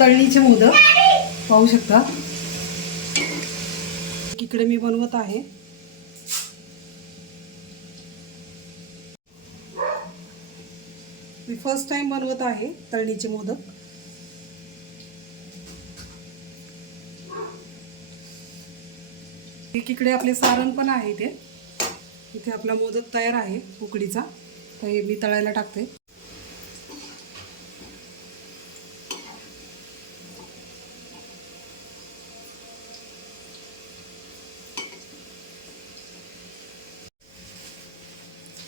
तळणीचे मोदक पाहू शकता. इकडे मी बनवत आहे. मी फर्स्ट टाइम बनवत आहे तळणीचे मोदक. इकडे आपले सारण पण आहे. इथे आपला मोदक तयार आहे उकडीचा. तर हे मी तळायला टाकते.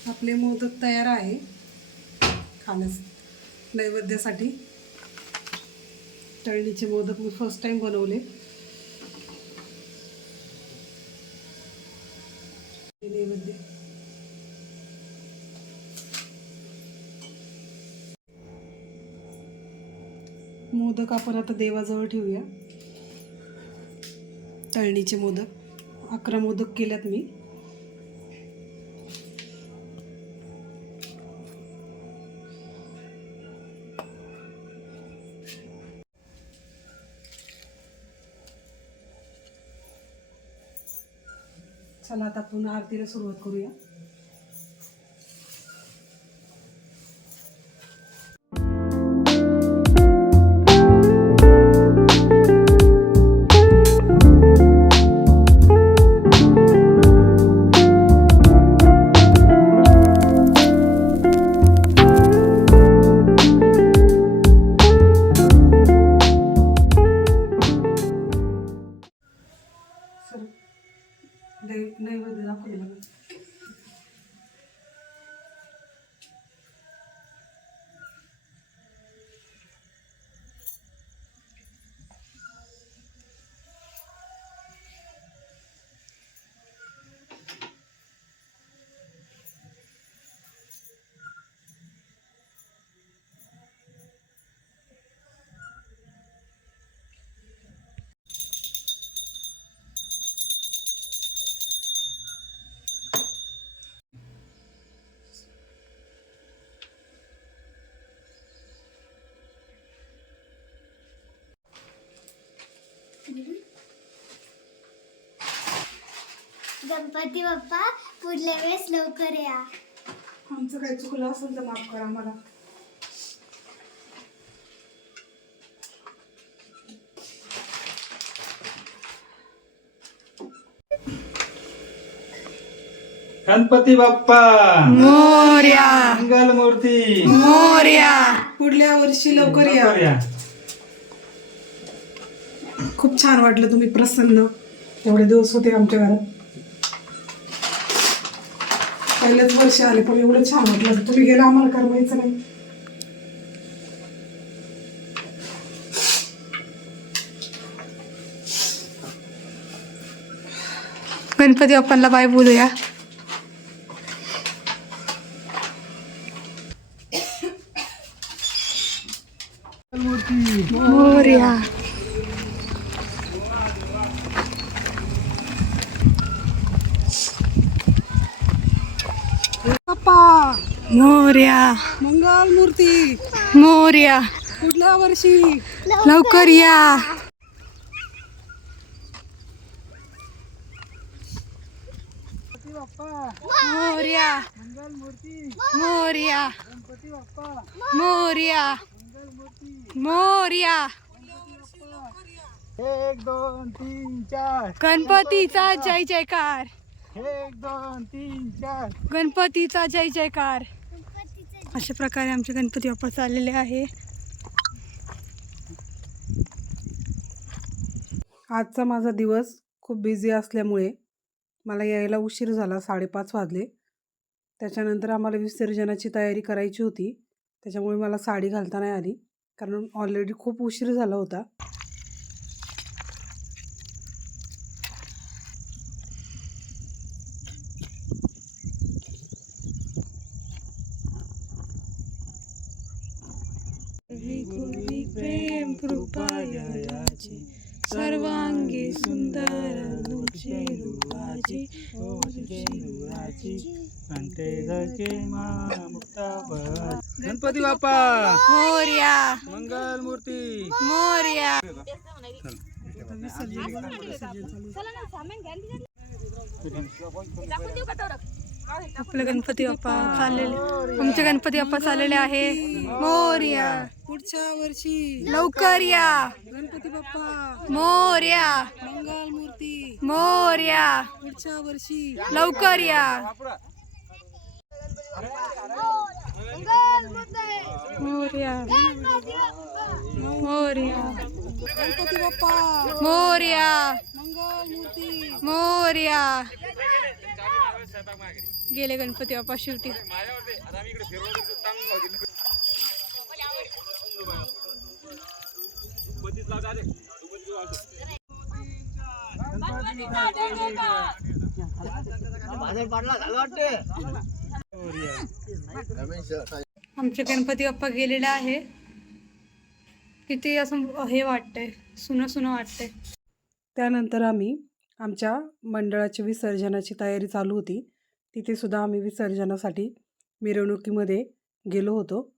आपले मोदक तयार आहे खाण्यास नैवेद्यासाठी. तळणीचे मोदक मी फर्स्ट टाइम बनवले. नैवेद्य मोदक आपण आता देवाजवळ ठेवूया. तळणीचे मोदक 11 मोदक केल्यात मी. चला आता आपण आरतीला सुरुवात करूया. नैवेद्य दाखवलेला. गणपती बाप्पा पुढल्या वेळेस लवकर या. आमचं काही चुकलं असेल तर माफ करा मला. गणपती बाप्पा मोरया. मंगल मूर्ती मोरया. पुढल्या वर्षी लवकर या. खूप छान वाटलं. तुम्ही प्रसन्न एवढे दिवस होते आमच्या घरात. पहिलेच वर्ष आले पण एवढं छान वाटलं. तुम्ही गेला आम्हाला करमायचं नाही. गणपती बाप्पांना बाय बोलूया. मोरया. बाप्पा मोरया. मंगल मूर्ती मोरया. पुढल्या वर्षी लवकर या. मोरया. मोरया. मोरया. मोरया. 1 2 3 4 गणपतीचा जय जयकार. 1 2 3 4 गणपतीचा जय जयकार. अशा प्रकारे आमचे गणपती बाप्पा चाललेले आहे. आजचा माझा दिवस खूप बिझी असल्यामुळे मला यायला उशीर झाला. 5:30 वाजले. त्याच्यानंतर आम्हाला विसर्जनाची तयारी करायची होती. त्याच्यामुळे मला साडी घालता नाही आली कारण ऑलरेडी खूप उशीर झाला होता. प्रेम कृपा सर्वांगी सुंदर फुलाची सिंदुराची कंठे धरचे मुक्ताबाई. गणपती बाप्पा मोरया मंगल मूर्ती. मोरया. आपले गणपती बाप्पा चाललेले, आमचे गणपती बाप्पा चाललेले आहे. मोरया. पुढच्या वर्षी लवकर या. गणपती बाप्पा मोरया. मंगल मूर्ती. मोरया. पुढच्या वर्षी लवकर या. मोरया. मोरया. गणपती बाप्पा मोरया. मंगल मूर्ती. मोरया. गेले गणपती बाप्पा शेवटी. आमचे गणपती बाप्पा गेलेले आहे. किती असं हे वाटतंय, सुनं सुनं वाटतंय. त्यानंतर आम्ही आमच्या मंडळाची विसर्जनाची तयारी चालू होती. तिथे सुद्धा आम्ही विसर्जनासाठी मिरवणुकीमध्ये गेलो होतो.